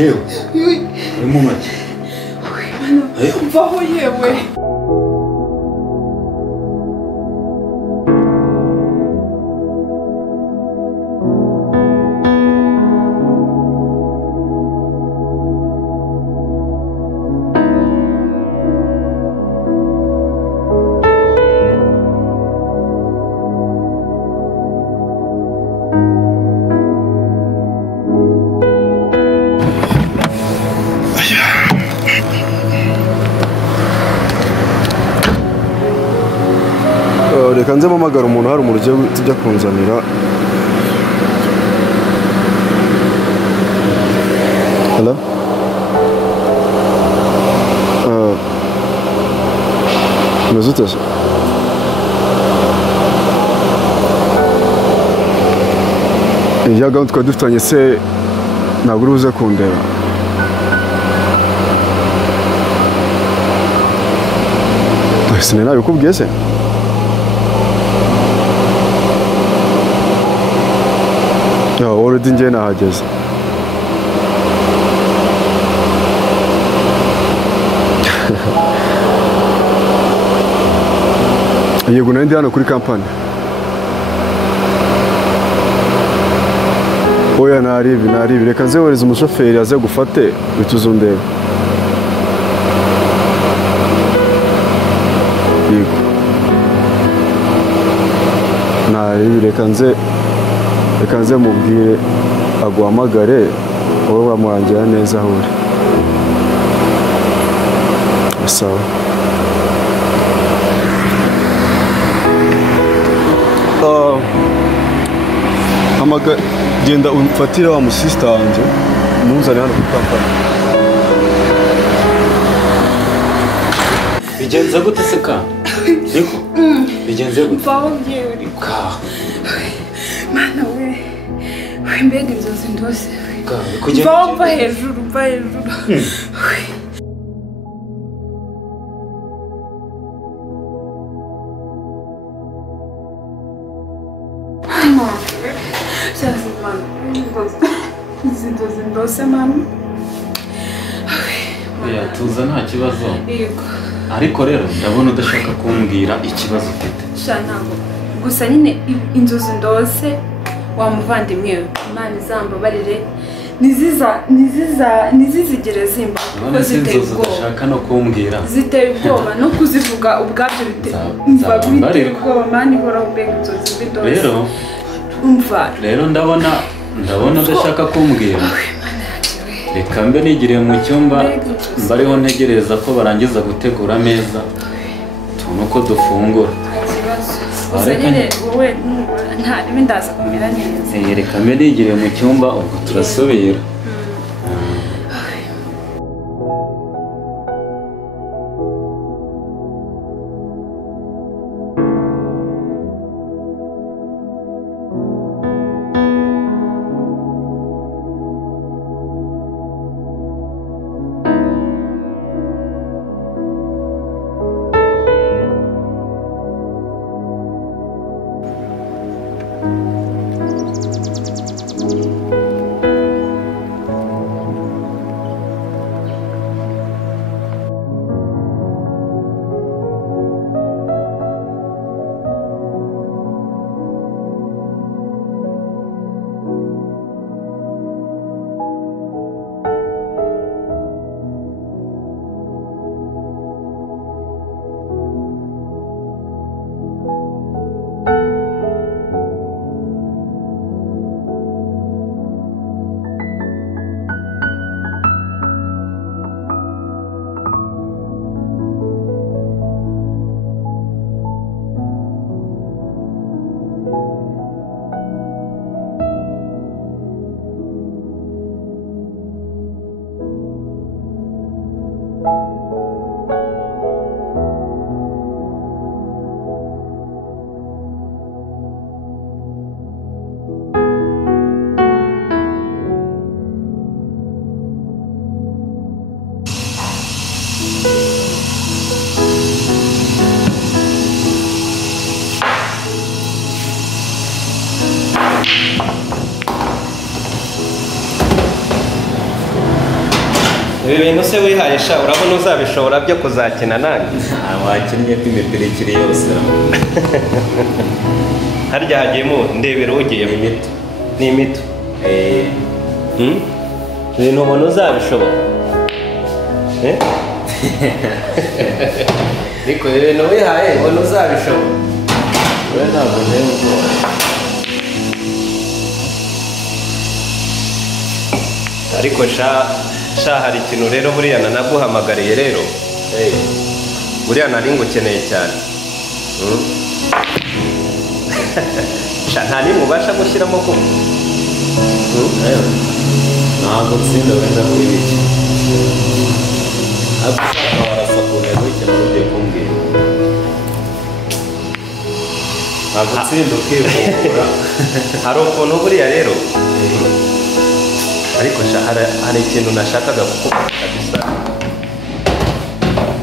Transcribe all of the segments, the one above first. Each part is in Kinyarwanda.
yewe urimo make vaho yewe reka nze mpamagara umuntu hari umuryo tujya kunzanira. Hello? Umeze ute se? Iya gahunda twari dufitanye se ntabwo uri buze kundeba. Sinari nabikubwiye se? Already njye nahageze. Yego nari ndi hano kuri kampani. Oya naribi reka nze wohereza umushoferi aze gufate bituzundeba. Yego naribi reka nze mubwire aguhamagare wowe bamurangira neza aho uri. Sawa. Genda umfatire wa musista wanjye umuzane hano kuri kampani. bigenze gute se ka niko bigenze gute vaho yewe ka mana we mbega inzozi ndose ka kugenda vaho mva hejuru Zindose mama. Ya tuza nta kibazo. Yego. Ariko rero ndabona udashaka kumbwira ikibazo ufite. Shanango. Gusa nyine inzozi ndose wa muvandimwe Imana izambabarire nizizigere zimba kuko ziteye ubwoba. Ndashaka no kumbwira. Ziteye ubwoba no kuzivuga ubwabyo biteye ubwoba mani hora ubega inzozi ndose. Rero umva. Rero ndabona udashaka kumbwira. Reka mbe nigiriye mu cyumba mbariho ntegereza ko barangiza gutegura ameza tubona uko dufungura. Wowe nta niba ndaza kumera neza. Reka mbe nigiriye mu cyumba ubwo turasubira. ibi bintu se wihaye sha urabona uzabishobora byo kuzakina nanjye wakinnye ko imipira ikiri yose harya hagiyemo ndebera ugiyemo ni imito ibintu ubona uzabishobora ariko ibintu wihaye ubona uzabishobora we ntabwo nteye ubwoba ariko sha hari ikintu rero buriya nanaguhamagariye rero buriya nari ngukeneye cyane sha nta nimwe ubasha gushyiramo kuko ntabwo tsinda wenda kuri bike ariko ushaka warasa ku ntego y'ikintu ugiye kumbwira ntabwo tsinda ukivura hari ukuntu buriya rero ariko sha hari ikintu nashakaga kukubaza kabisa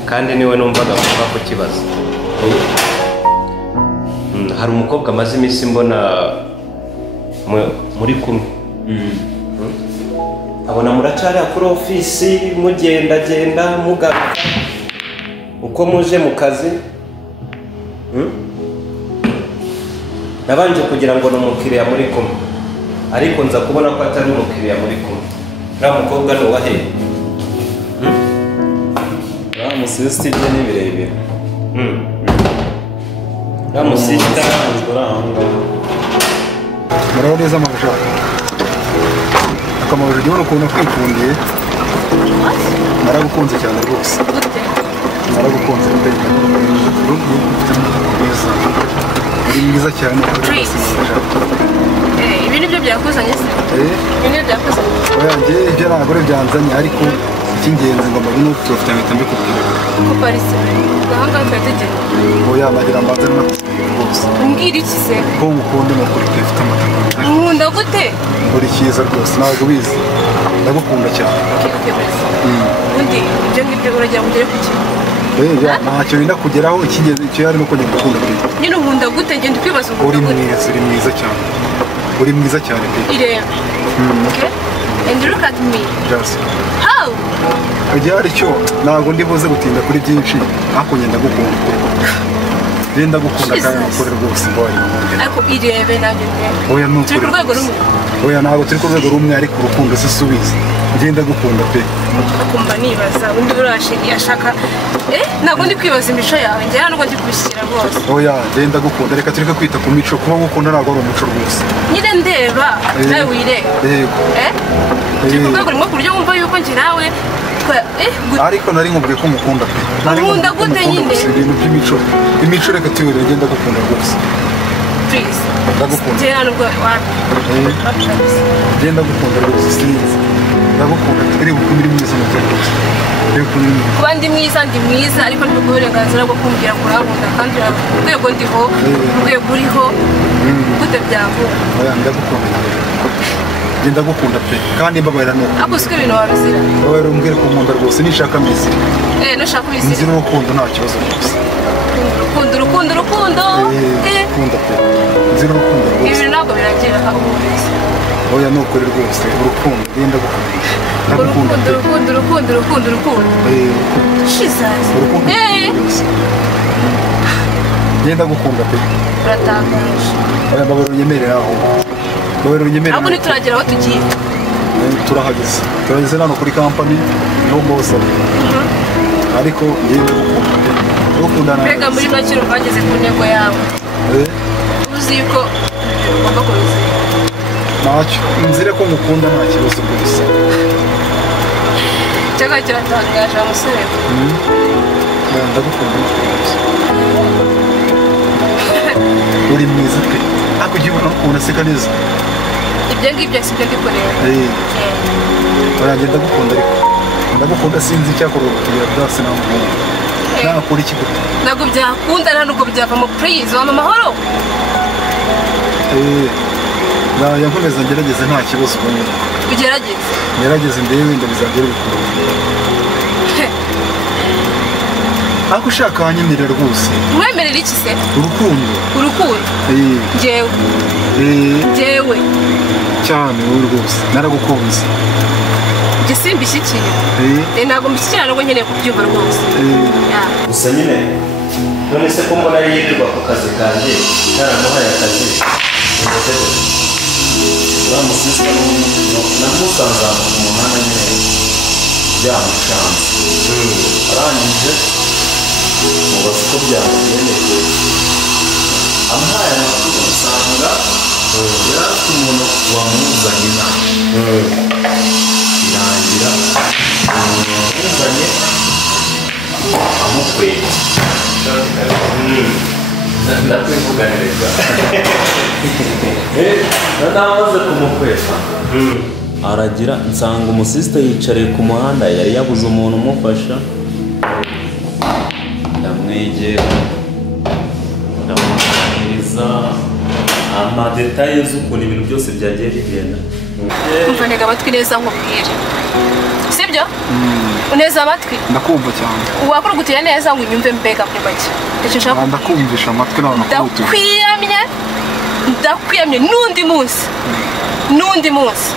kandi niwe numvaga kuva ku kibazo hari umukobwa amaze iminsi mbona muri kumwe abona muracari kuri ofisi mugendagenda mugaruka uko muje mu kazi nabanje kugira ngo ni umukiriya muri kumwe ariko nza kubona ko atari umukiriya muri kumwe nta mukobwa ni uwaheye musisiti bye ni birebire nta musisita muraho neza amabusha akamabusha ujya ubona ukuntu kwikundiye naragukunze cyane rwose naragukunze uri mwiza cyane ibi ni byo byakuzanye se ibi ni byo byakuzanye oyanjye ibyo ntabwo ari byanzanye ariko icy'ingenzi ngomba n'uko turafite mpita mbikubwira kuko parise ahangaha turategera oya nagira mbanze n'amakubwira rwose umbwira iki se ko ngukunda ni ukuri dufite amataka nkunda gute uri cyiza rwose ntabwo ubizi ndagukunda cyane ubundi ibyo ngibyo uragira ngo ugere ku kintu ntacyo wenda kugeraho icy'ingenzi icyo yari nuko ngenda gukunda pe nyine nkunda gute ngenda ukwibaza uri mwiza cyane uri mwiza cyane pe ireba okay and look at me just how igihe hari cyo ntabwo ndi buze gutinda kuri byinshi ariko ngenda gukunda pe ngenda gukunda kandi nukuri rwose mbaye ariko irebe nanjye ndebe oya nukuri turi ku rwego rumwe oya ntabwo turi ku rwego rumwe ariko urukundo sisubiza ngenda gukunda pe akumva nibaza undi urashiri ashaka ntabwo ndi kwibaza imico yawe njye ntabwo ndi kubishyira rwose oya ngenda gukunda reka tureke kwita ku mico kuba gukunda ntabwo ari umuco rwose nyine ndeba nawe wireba yego turi ku rwego rumwe ku buryo wumva yuko njye nawe ariko nari nkubwiye ko mukunda pe nkunda gute nyine ibintu by'imico imico reka tuyore ngenda gukunda rwose please ndagukunda njye ntabwo ngenda gukunda rwose sinzi ndagukunda reba uko uri mwiza cyane rwose kuba ndi mwiza ariko ndi uburenganzira bwo kumbwira ngo urankunda kandi urwego ndiho urwego uriho gute byavuga oya ndagukunda ngenda gukunda pe kandi mbabarira nuko ariko siko ibintu wabizira wowe umbwire ko nkunda rwose nishaka mizira nushaka ubizira nzira urukundo nta kibazo rwose urukundo ukunda pe nzira urukundo rwose ibi ntabwo birangira aho uburiza oya nukuri rwose urukundo ngenda gukunda urukundo shizazi ngenda gukunda pe uratangaje oya mbabarira unyemerera aho mbabarira unyemerera ahubwo ntituragera aho tugiye turageze hano kuri kampani niho mbose ariko ngenda gukunda pe gukundana mbega muri make urwageze ku ntego yawe uzi yuko ugomba kubizira ntacyo nzire ko ngukunda nta kibazo rwose cyangwa kiratangaje wa musore ndagukunda uri mwiza pe ariko ugiye ubona ukuntu aseka neza ibyo ngibyo si byo ndi kureba orange ndagukunda ariko ndagukunda sinzi icyakora kugira byose namuhungu nakora iki gute ntabwo byakunda nta nubwo byavamo please wampa amahoro yankomeza ngerageze nta kibazo ubona ugerageze ngerageze ndebe wenda bizagera bikuru ariko ushaka wanyemerera rwose mwemerera iki se urukundo njyewe cyane wowe rwose naragukunze igisimba ishyikiye ntabwo mbishyikira nubwo nkeneye kubyumva rwose gusa nyine none se ko mbona yirirwa ku kazi kanjye naramuhaye akazi uriya musisita namusanze ahantu ku muhanda nyine byamucanze arangije mubaza uko byamugendeye amuhaye amakuru usanga yari afite umuntu wamuzanye inama birangira umuntu wamuzanye amukwega ndakwivuganiriza namaze kumukwega aragira nsanga umusisita yicariye ku muhanda yari yabuze umuntu umufasha ndamwegera ndamuganiriza amadetaye z'ukuntu ibintu byose byagiye bigenda umva ntega amatwi neza nkubwire sibyo uneza amatwi ndakumva cyane wakurugutiye neza ngo unyumve mbega muri make ndakumvisha amatwi nawe nakurutuye ndakwiyamye n'undi munsi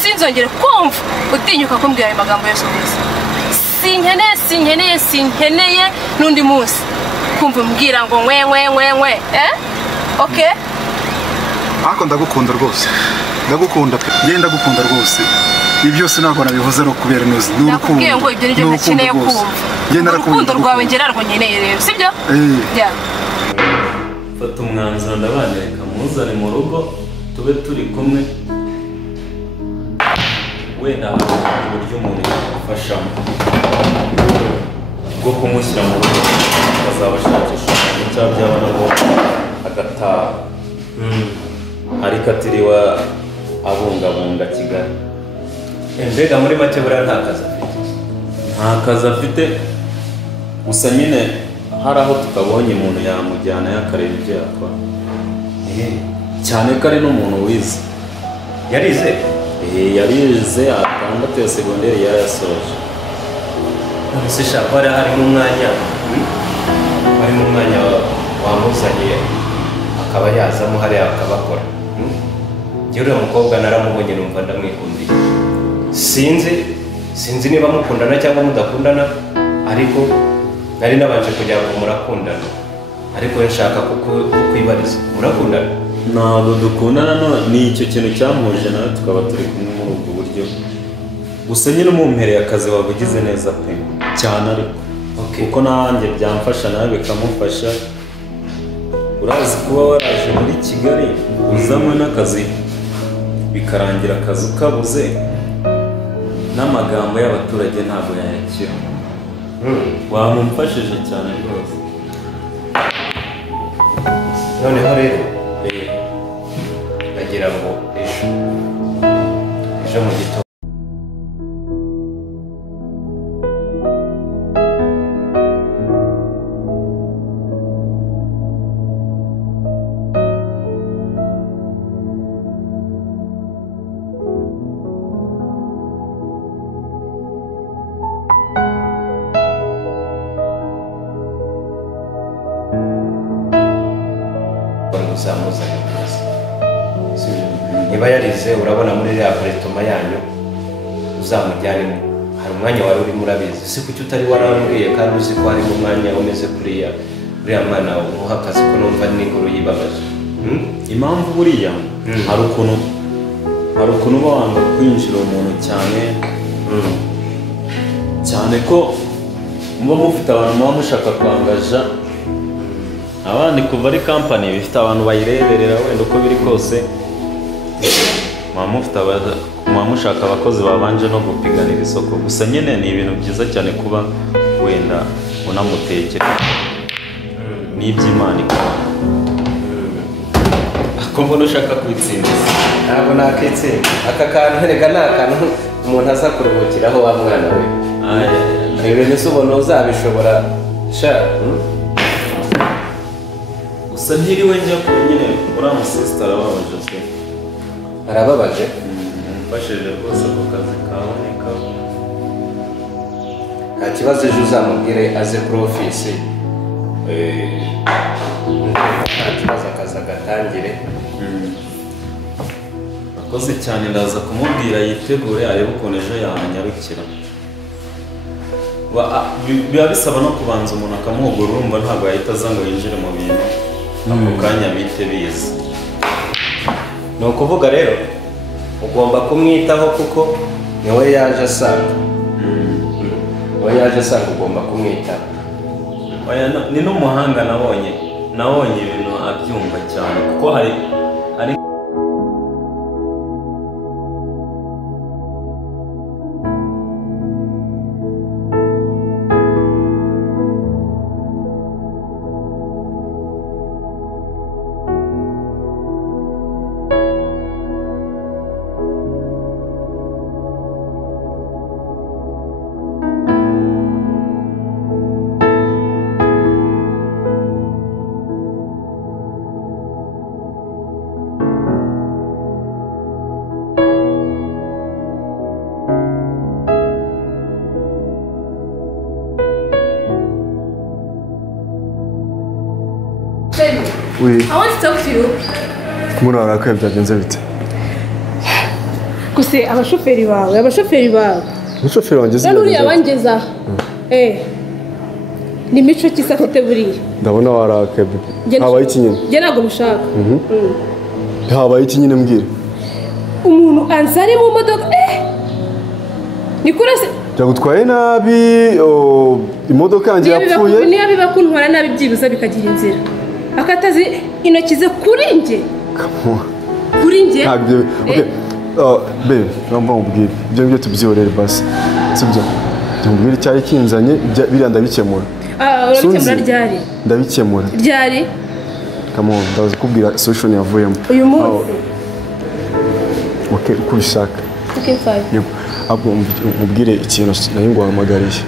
sinzongere kumva utinyuka kumbwira ayo magambo yose uvuze sinkeneye n'undi munsi kumva umbwira ngo nkwe okay ariko ndagukunda rwose ndagukunda pe ngenda ndagukunda rwose ibi byose ntabwo nabivuze ari ukubera inoze nakubwiye ngo ibyo nibyo nkeneye kumva urukundo rwawe ngera rwo nkeneye rero sibyo fata umwanzuro ndabanireka muzane mu rugo tube turi kumwe wenda hari uburyo umuntu yamufashamo bwo kumushyira mu rugo akazabashakisha cyangwa byaba na ngombwa agataha ariko atiriwe abungabunga Kigali mbega muri make buriya nta kazi afite gusa nyine hari aho tukabonye umuntu yamujyana yakareba ibyo yakora cyane ko ari n'umuntu wize yarize atandatu ya segonderi yarayasoje se shaka harimo umwanya wamuzanye akaba yazamo hariya akabakora njye uriya mukobwa naramubonye numva ndamwikundiye sinzi niba mukundana cyangwa mudakundana ariko nari nabanje kugira ngo murakundana ariko nshaka kukwibariza murakundana ntabwo dukundana ni icyo kintu cyamuhuje nawe tukaba turi kumwe muri ubwo buryo gusa nyine umumpereye akazi waba ugize neza pe cyane ariko kuko nanjye byamfasha nawe bikamufasha urazi kuba waraje muri Kigali uzanywe n'akazi bikarangira akazi ukabuze n'amagambo y'abaturage ntabwo yayakira wamumfashije cyane rwose noneho rero nagira ngo ejo mu gitondo uzamuzanye akazi niba yarize urabona muri iriya aparitoma yanyu uzamujyanemo hari umwanya wari urimo urabizi si kuki utari warambwiye kandi uzi ko harimo umwanya umeze kuriya uriya mwana umuha akazi ko numva n'inkuru yibabaje impamvu buriya hari ukuntu uba wanga kwinjira umuntu cyane ko muba mufite abantu muba mushaka kwangaja abandi kuva ari kampani bifite abantu bayireberera wenda uko biri kose muba mushaka abakozi babanje no gupiganira isoko gusa nyine ni ibintu byiza cyane kuba wenda unamutekera n'iby'Imana ikora mbona ushaka kwitsindiza ntabwo nakitsinda aka kantu herega ni akantu umuntu aza kuruhukiraho wa mwana we ibintu se ubona uzabishobora gusa ntiriwe njya kure nyine uriya musisita arababaje se arababaje umfashije rwose ako kazi kaboneka nta kibazo ejo uzamubwire aze kuri ofisi nta kibazo akazi agatangire Koze cyane ndaza kumubwira yitegure arebe ukuntu ejo yanyarukira. Biba bisaba no kubanza umuntu akamuhugura urumva ntabwo yahita aza ngo yinjire mu bintu ako kanya bite biza. Ni ukuvuga rero ugomba kumwitaho kuko niwe yaje asanga. Niwe yaje asanga ugomba kumwitaho. Ni n'umuhanga nabonye ibintu abyumva cyane kuko hari Oui. I want to talk to you. Kumuna warakwiye byagenze bite? Kuse abashoferi bawe. Umushoferi wanjye None uriya wangeza. Ni mico kisa afite buriya. Ndabona warakaye. Habaye iki nyine? Njye ntabwo mushaka. Habaye iki nyine mbwira? Umuntu anzare mu modoka. Ni kurase. Byagutwaye nabi, imodoka yanjye yapfuye. Niba biba kuntwara nabi byibuza bikagira inzira. Akatazi intoki ze kuri njye. Kuri njye? Ntabwo. Okay. Babe, ngomba ubwire. Ibyo ngibyo tubyiyorere basi. Sibyo. Mbwira cyari kinzanye biriya ndabikemura. Urabikemura ryari? Ndabikemura. Ryari? Come on, ndaza kubwira solution yavuyemo. Uyu munsi. Okay, uko ubishaka. Okay, fine. Yego. Ahubwo mubwire ikintu nari nguhamagariye.